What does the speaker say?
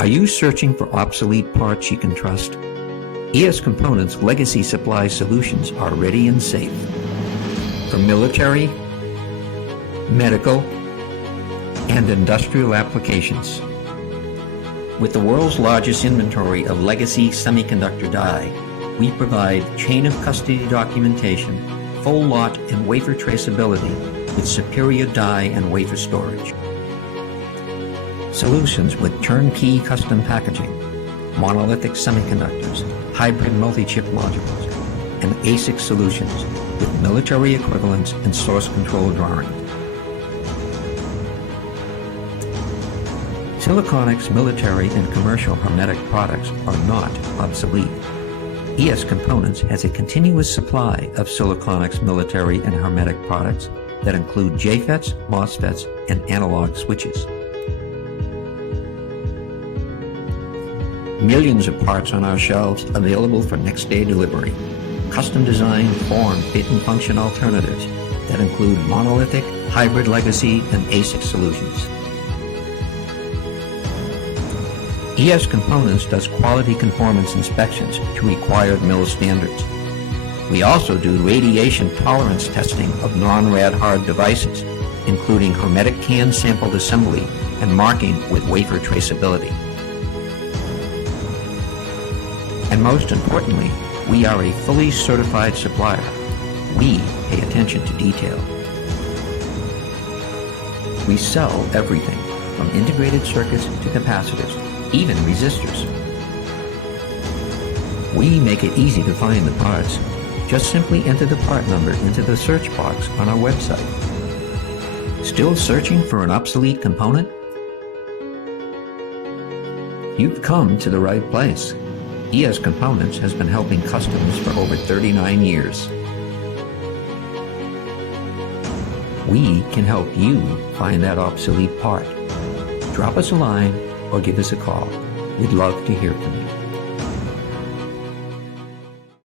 Are you searching for obsolete parts you can trust? ES Components Legacy Supply Solutions are ready and safe. For military, medical, and industrial applications. With the world's largest inventory of legacy semiconductor die, we provide chain of custody documentation, full lot and wafer traceability with superior die and wafer storage. Solutions with turnkey custom packaging, monolithic semiconductors, hybrid multi-chip modules, and ASIC solutions with military equivalents and source control drawing. Siliconics military and commercial Hermetic products are not obsolete. ES Components has a continuous supply of Siliconics military and Hermetic products that include JFETs, MOSFETs, and analog switches. Millions of parts on our shelves available for next-day delivery. Custom design, form, fit, and function alternatives that include monolithic, hybrid legacy, and ASIC solutions. ES Components does quality conformance inspections to required mill standards. We also do radiation tolerance testing of non-rad hard devices, including Hermetic can sampled assembly and marking with wafer traceability. And most importantly, we are a fully certified supplier. We pay attention to detail. We sell everything from integrated circuits to capacitors, even resistors. We make it easy to find the parts. Just simply enter the part number into the search box on our website. Still searching for an obsolete component? You've come to the right place. ES Components has been helping customers for over 39 years. We can help you find that obsolete part. Drop us a line or give us a call. We'd love to hear from you.